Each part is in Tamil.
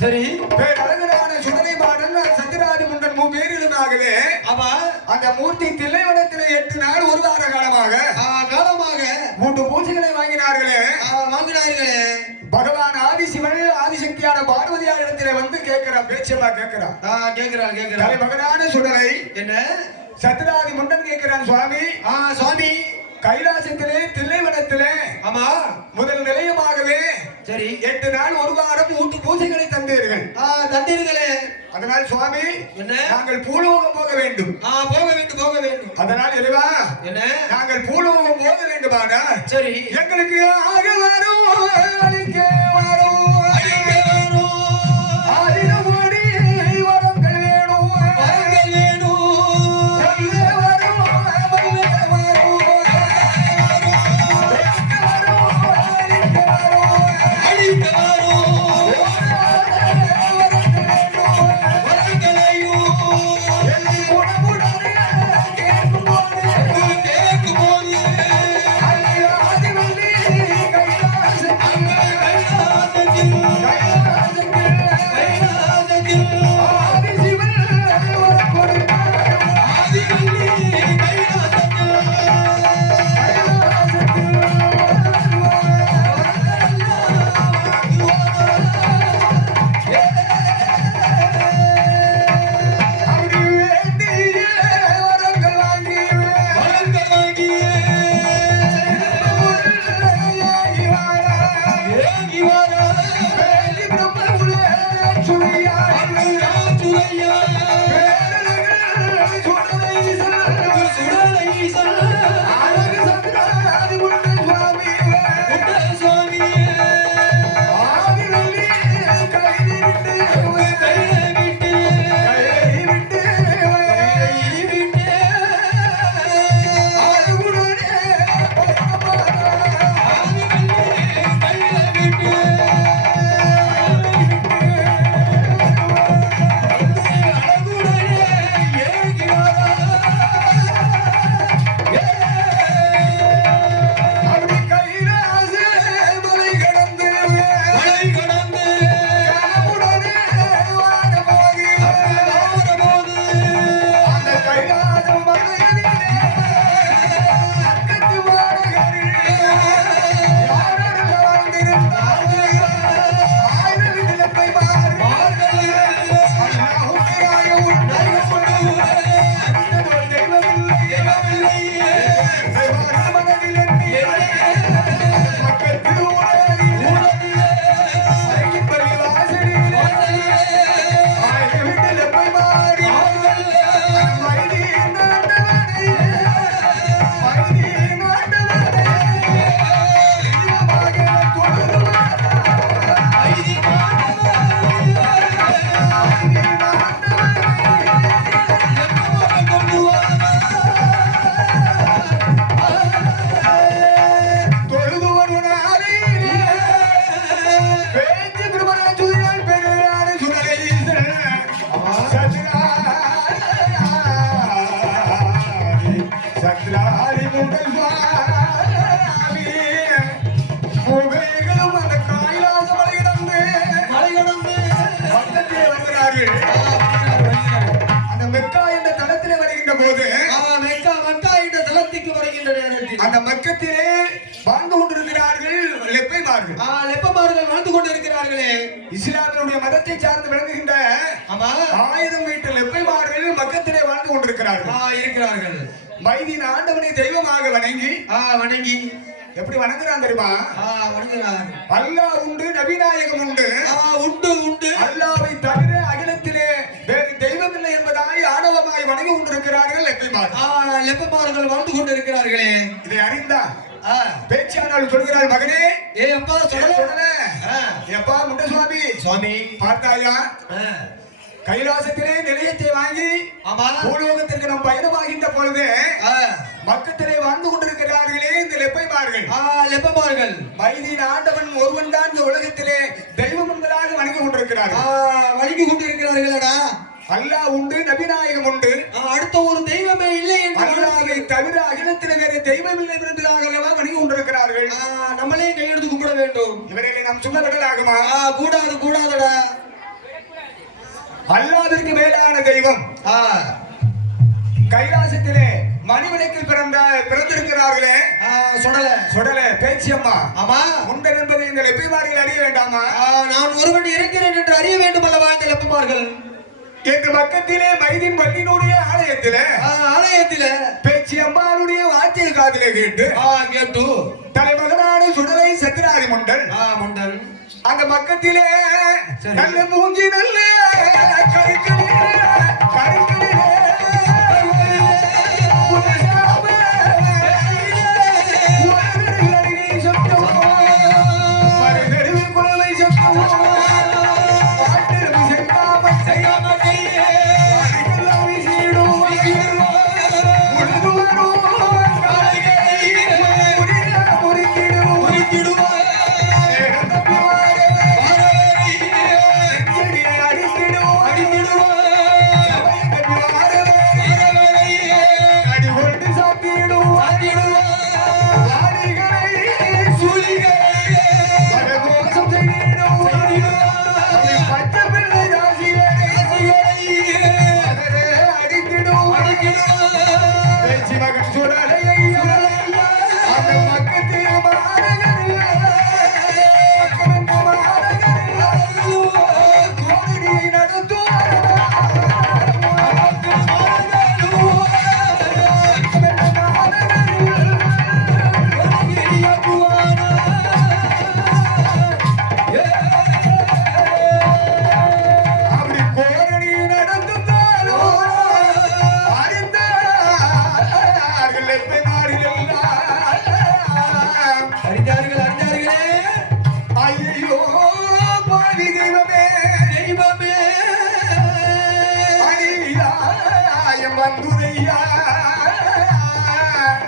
சரி பேரழகனான சுடலை மாடன் சத்யராஜ முண்டன் மூவேரிலுமாகவே அந்த மூர்த்தி தில்லைவனத்திலே 8 நாள் ஒரு வார காலமாக 3 பூஜைகளை வாங்கினார்களே பகவான் ஆதிசிவன் ஆதிசக்தியான பார்வதியார் இடத்திலே வந்து கேட்கிறா பேச்சமா கேட்கிறா மகனான சுடலை என்ன சத்யராஜ முண்டன் கேட்கிறான் சுவாமி கைலாசத்திலே தில்லைவனத்திலே ஆமா முதல் நிலையமாகவே சரி 8 நாள் ஒரு வாரம் 3 பூஜைகளை தந்தீர்களே அதனால் சுவாமி நாங்கள் பூலோகம் போக வேண்டும் போக வேண்டும் அதனால் இறைவா என்ன நாங்கள் பூலோகம் போக வேண்டுமானா சரி எங்களுக்கு ஆக வரும் அழிக்க வரும் கைலாச அந்த மக்கத்திலே வாழ்ந்து கொண்டிருக்கிறார்கள் லெப்பைமார்கள். லெப்பமார்கள் வாழ்ந்து கொண்டிருக்கிறார்களே. இஸ்லாமினுடைய மதத்தை சார்ந்து விளங்குகின்ற ஆயுதம் வீட்டு லெப்பைமார்கள் மக்கத்திலே வாழ்ந்து கொண்டிருக்கிறார்கள். மைதீன் ஆண்டவனை தெய்வமாக வணங்கி எப்படி வணங்குறான் தெரியுமா? வணங்குறான். அல்லாஹ் உண்டு, நபிநாயகம் உண்டு. உண்டு. அல்லாஹ்வை தவிர அகிலத்திலே வேறு தெய்வம் இல்லை என்பதாய் ஆணவமாய் வணங்கி கொண்டிருக்கிறார்கள் லெப்பமார்கள் வாழ்ந்து கொண்டிருக்கிறார்களே. இதை அறிந்தா பேச்சாளர் சொல்கிறார், மகனே அப்பா சொல்லல எப்பா முண்டசுவாமி சுவாமி பார்த்தாயா? கைலாசத்திலே நிலையத்தை வாங்கி பூலோகத்திற்கு நாம் பயணமாகின்ற பொழுது மக்கத்திலே வாழ்ந்து கொண்டிருக்கிறார்களே இந்த லெப்பமார்கள். மைதீன் ஆண்டவன் ஒருவன் தான் இந்த உலகத்திலே தெய்வம் என்பதாக வணங்கி கொண்டிருக்கிறார்களா? அல்லாஹ் உண்டு, நபிநாயகம் உண்டு, அடுத்த ஒரு தெய்வமே இல்லை என்று அல்லாஹ்வை தவிர அகிலத்திலே வேறு தெய்வம் இல்லை என்பதாக வணங்கி கொண்டிருக்கிறார்கள். நம்மளே கையெடுத்து கும்பிட வேண்டும். இவர்களை நாம் சும்மா விடலாகுமா? கூடாதடா. அல்லாஹ்விற்கு மேலான தெய்வம் கைலாசத்திலே மணிவிடைக்கு பிறந்திருக்கிறார்களே. சொடல பேச்சியம்மா முண்டர் என்பதை இந்த லெப்பைமார்கள் அறிய வேண்டாமா? நான் ஒருவன் இருக்கிறேன் என்று அறிய வேண்டும் அல்லவா இந்த லெப்பமார்கள்? என்ற பக்கத்திலே மைதீன் பள்ளியினுடைய ஆலயத்திலே பேச்சியம்மாளுடைய வார்த்தையை காதிலே கேட்டு தலைமகனான சுடலை சத்திராதி முண்டல் அந்த பக்கத்திலே நல்ல மூஞ்சி நல்ல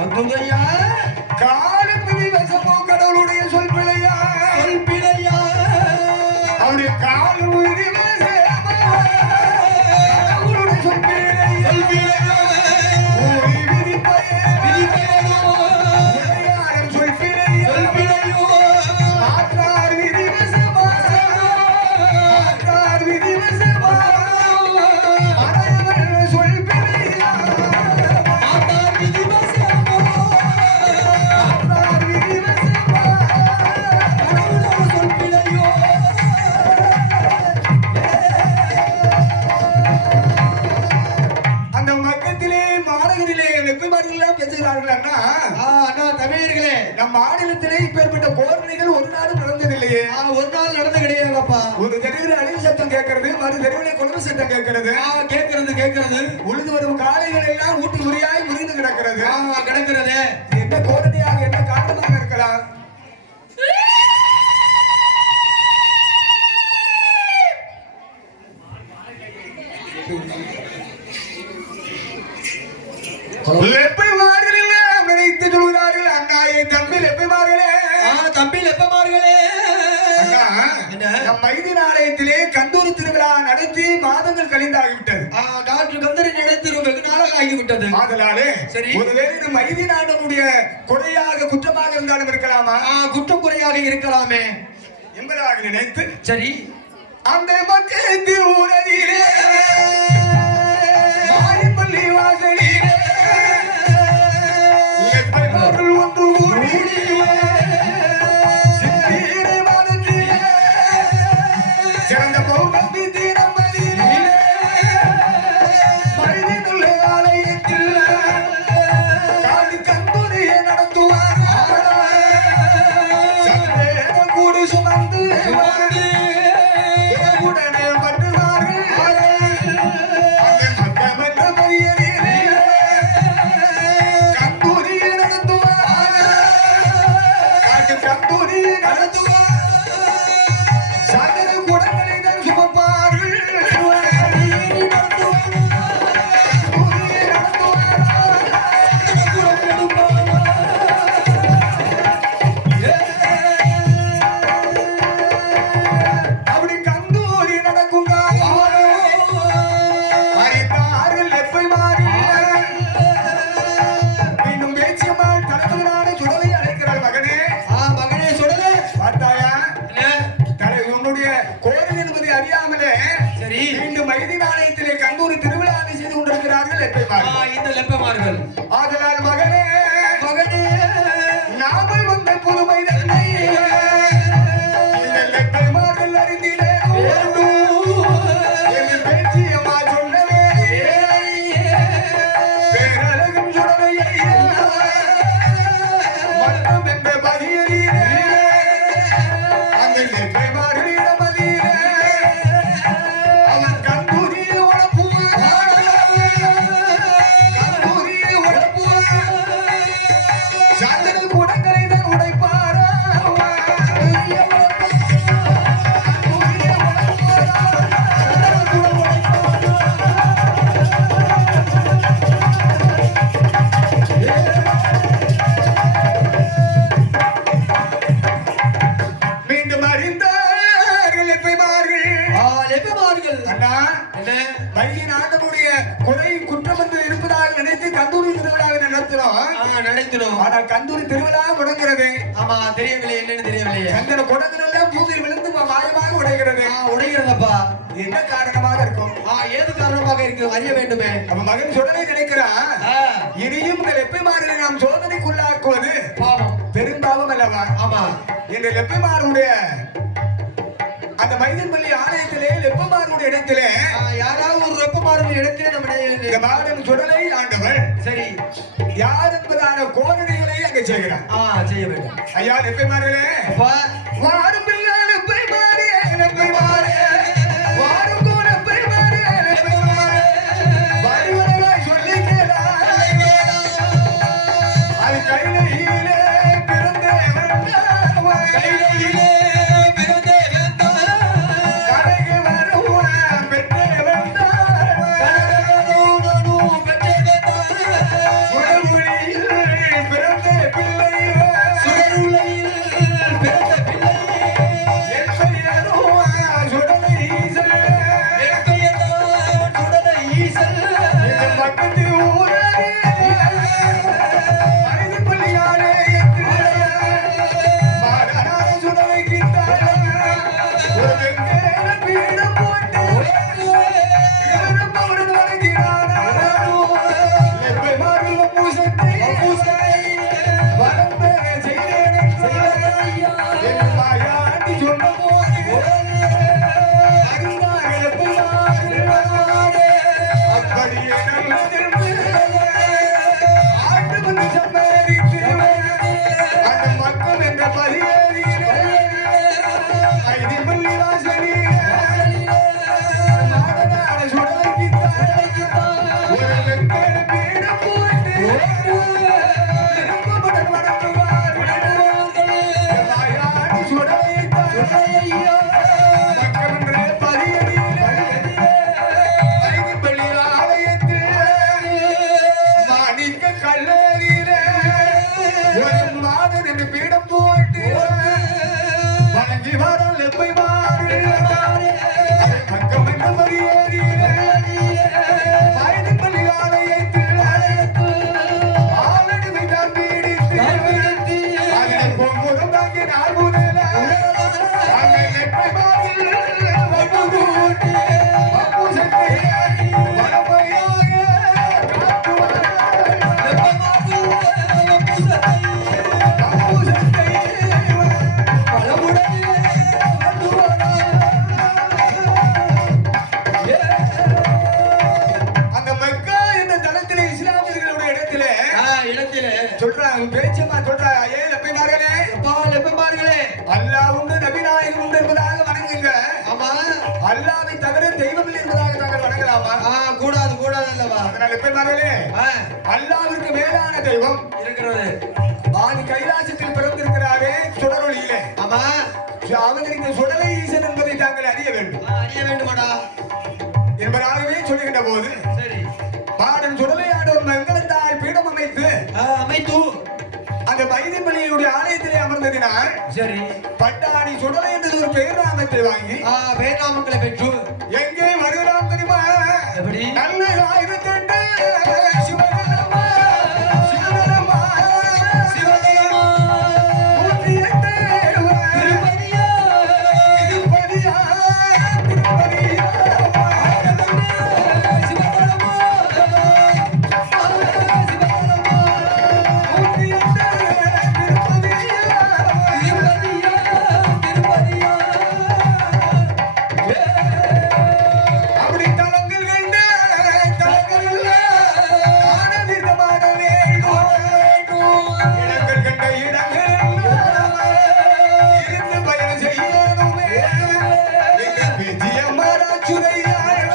வந்துதையா காலத்து விவசமோ கடவுளுடைய சொல் பிழையா அவருடைய காலம் கடவுளுடைய சொல் பிழையா சொல் பிழையோ மாற்றார் விதிவசமா சொல் பிழையா தமிழர்களே நம் மாநிலத்திலே இப்பேற்பட்ட போர்நிலைகள் ஒரு நாள் நடந்ததில்லையே. ஒரு நாள் நடந்து கிடையாதுப்பா. ஒரு தெருவில் அழிவு சத்தம் கேட்கறது, மறு தெருவிலே குழந்தை சத்தம் கேட்கறது, உழுது வரும் காளைகள் எல்லாம் ஊட்டி முறையாய் முறிந்து கிடக்கிறது. என்ன கோரணியாக என்ன காரணமாக இருக்கலாம்? நினைத்து சொல்கிறார்கள், அண்ணா என் தம்பி லெப்பமார்களே மைதீன் ஆலயத்திலே கந்தூரி திருவிழா நடத்தி மாதங்கள் கழிந்தாகிவிட்டது. கந்தூரி நடத்தி வெகு நாளாக ஆகிவிட்டது. அதனாலே ஒருவேளை இது மைதீன் ஆண்டவனுடைய குறையாக குற்றமாக இருந்தாலும் இருக்கலாமா? குற்றம் குறையாக இருக்கலாமே என்பதாக நினைத்து சரி அந்த மக்களுக்கு ஊரதிலே பள்ளி வாசலிலே சந்தன குடங்களை தான் சுமப்பார்கள் அப்படி கந்தூரி நடக்கும் அறிந்தார்கள் எப்பை மாறி இன்னும் பேச்சியம்மாள் தலைவரான சுடலை அழைக்கிறாள் மகனே மகனே சொல்லு. பார்த்தாயா என்ன? தலை உன்னுடைய கோயில் என்பதை அறியாமலே சரி. மீண்டும் மைதி நாணயத்திலே கந்தூரி திருவிழாவை செய்து கொண்டிருக்கிறார்கள் எப்பை மாறி இந்த லெப்பமார்கள். ஆதலால் மகனே மகனே நாமல் வந்த புதுமை தன்னை இந்த லெப்பைமார்கள் அறிந்திட வேண்டும் என்று பேச்சியம்மா சொன்னவே பேரழகும் சுடலையை மட்டும் என்ற பதியறியே அந்த லெப்பைமார்களிடம் அதிலே அவன் கந்தூரியை உழப்புவான் கந்தூரியை உழப்புவான் சந்தன குடங்களை தான் உடைப்பாரா மீண்டும் அறிந்தார்கள் எப்பைமார்கள் லெப்பமார்கள். அண்ணா என்ன? வைகை நாட்டனுடைய குறை குற்றம் என்று இருப்பதாக நினைத்து கந்தூரி திருவிழாவை நடத்தினோம் நடத்தினோம். ஆனால் கந்தூரி திருவிழா முடங்கிறது ஆமா, தெரியவில்லை, என்னன்னு தெரியவில்லையே. சந்தன குடங்கள் எல்லாம் பூமியில் விழுந்து மாயமாக உடைகிறது உடைகிறதப்பா. என்ன காரணமாக இருக்கும் ஏது காரணமாக இருக்கு அறிய வேண்டுமே. அவன் மகன் சுடலை நினைக்கிறான் இனியும் இந்த லெப்பைமார்களை நாம் சோதனைக்குள்ளாக்குவது பாவம். பெரும்பாவம் அல்லவா ஆமா. இந்த லெப்பைமாருடைய அந்த மைதன்பள்ளி ஆலயத்திலே லெப்பைமாருடைய இடத்திலே யாராவது ஒரு வெப்பமாறும் இடத்திலே நம்ம இந்த மாடன் சுடலை ஆண்டவர் சரி. யார் என்பதான கோரிக்கைகளை அங்கே செய்கிறார் செய்ய வேண்டும். ஐயா லெப்பைமார்களே அப்பா வாரும் பிள்ளை லெப்பைமாரே லெப்பைமாரே வாரும் கூட லெப்பைமாரே லெப்பைமாரே வரிவரையாய் சொல்லி கேளா அது கையிலே பிறந்தவன் கையிலே பிறந்தே கரைக்கு வருவான் பெற்றவன் சுடர்மொழியில் பிறந்த பிள்ளை சுடருளையில் பிறந்த பிள்ளை என் பெயரும் சுடலை ஈசன் என் பெயர்தான் சுடலை ஈசன். இந்த பக்கத்து ஊரே மனிதப்பள்ளியாரே மாதனார சுடலை கிட்டார ஒரு வெங்கேர பீடம் போட்டு இருப்பவன் வணங்கினாரா லெப்பைமார்கள் பூசத்தை வரம்பே செய்தேன் என் மாயாண்டி சொன்ன போது அறிந்தார் லெப்பைமார்கள் அப்படியே நல்லதென்று ஆண்டு வந்து சம்பாதித்து அந்த மக்கள் என்ற பரியாரியிலே ஐதி பள்ளி வாசலிலே மாடனார சுடலைக்கிட்டார் ஒரு வெங்கல பீடம் போட்டு திரும்புடன் வணங்குவார் மாயாண்டி சுடலைத்தார் மக்கள் என்ற பரியாரியிலே ஐதி பள்ளி ஆலயத்தில் மாணிக்க கல்லறியிலே ஒரு மாதன் என்று பீடம் போட்டு வணங்கி வரும் லெப்பைமார்கள் அக்கம் என்ற மரியாதையிலே ஐதி ஆலயத்தில் ஆலடிமை தான் பீடித்து அதிலே பொங்குறம் தாங்கி நாள் முதல அங்கே லெப்பைமார்கள் வந்து கூட்டி வம்பூசத்தை வடமையாக காட்டுவார்கள் அந்த மக்கா என்ற தளத்திலே இஸ்லாமியர்களுடைய இடத்திலே இடத்திலே சொல்றாங்க பேச்சம்மா சொல்றா ஏன் லெப்பைமார்களே லெப்பமார்களே. அல்லாஹ் உண்டு நபிநாயகம் உண்டு என்பதாக வணங்குங்க ஆமா. அல்லாஹ்வை தவிர தெய்வமில்லை என்பதாக தாங்கள் வணங்கலாமா கூடாது கூடாது அல்லவா. அதனால் லெப்பைமார்களே அல்லாஹ்விற்கு மேலான தெய்வம் இருக்கிறது. ஆதி கைலாசத்தில் பிறந்திருக்கிறாரே சுடரொளியிலே ஆமா. அவதரித்த சுடலை ஈசன் என்பதை தாங்கள் அறிய வேண்டும் அறிய வேண்டுமாடா என்பதாகவே சொல்லுகின்ற போது சரி பாடன் சுடலையாடும் மங்களத்தால் பீடம் அமைத்து அமைத்து அந்த வைத்தியமணியுடைய ஆலயத்திலே அமர்ந்ததினால் சரி பட்டாணி சுடலை என்ற ஒரு பெயர் நாமத்தை வாங்கி பேர்நாமங்களை பெற்று எங்கே வருகிறான் தெரியுமா எப்படி நல்ல 1008 சிவகரமா சிவகரமா சிவகரமா 108 திருப்பதியா திருப்பதியா திருப்பதியா சிவகரமா அப்படி தலங்கள் கண்டு தலங்கள் ஆனந்திதமான இடங்கள் கண்ட இடங்கள் இருந்து பயணம் செய்யணுமே விஜயமாரா சுரையாள்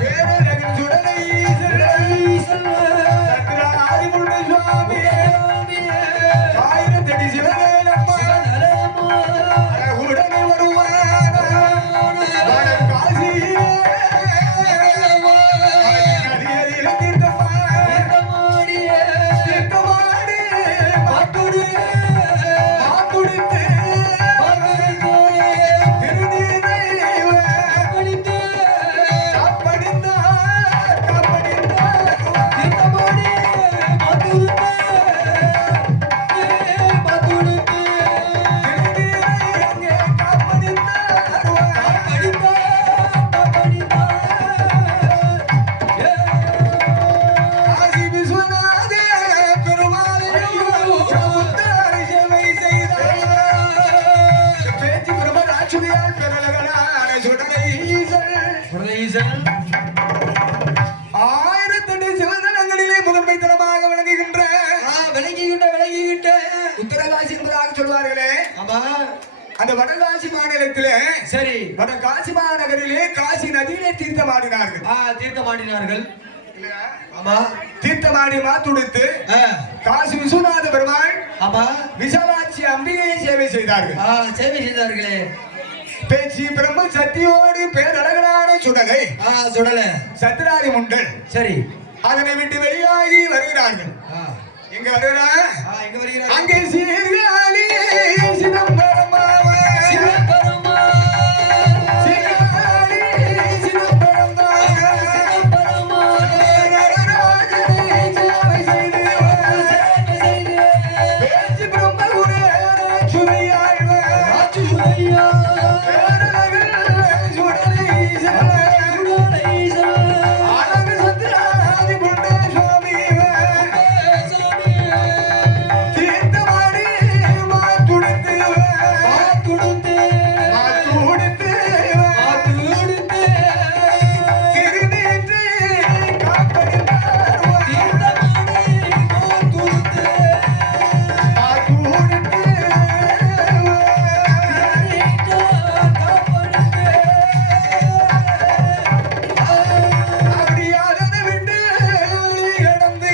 பேரழகின் சுடலை சத்ராதிமுள்ள சுவாமி ஆயிரத்தடி சிவவேலம்மா உடனே வருவார் காசியே நதியதில் தீர்த்தமாடி மாட்டுடுத்து காசி விஸ்வநாத பெருமாளையும் உத்தாரி சேவை செய்தார். பேச்சு பிரம்மராட்சுதியால் பிறலகனான சுடலை ஈசன். 1008 சிவத்தலங்களிலே முதன்மை தலமாக விளங்குகின்ற விளங்கிக்கிட்ட உத்தரகாசி என்பதாக சொல்வார்களே ஆமா அந்த வடகாசி மாநிலத்திலே சரி வடகாசி மாநகரிலே காசி நதியிலே தீர்த்தமாடினார்கள் தீர்த்தமாடினார்கள் ஆமா தீர்த்தமாடி மாத்துடுத்து காசி விஸ்வநாத பெருமாள் ஆமா விசாலாட்சி அம்பிகையை சேவை செய்தார்கள் சேவை செய்தார்களே பேச்சு பிரம்ம சக்தியோடு பேரழகனான சுடலை சுடல சத்ராரி முண்டல் சரி அதனை விட்டு வெளியாகி வருகிறார்கள் எங்க வருகிறார் எங்க வருகிறார் அங்கே சீர்காழி சிதம்பரமாவ சிவபெருமா சீர்காழி சிதம்பரமாவ சிவபெருமா நடராஜனை சேவை செய்து பேச்சு பிரம்ம குரு சுவையாழ்வ ராஜுவையா பேரழகன் சுடலை அழகு சத்ராதி முண்ட சுவாமி தீர்த்தமாடி மாத்துடுத்து திருநீற்று காப்படித்தார் அப்படியாதனை விட்டு கடந்து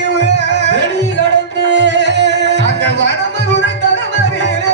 அந்த வடமகுரை தலைவரிலே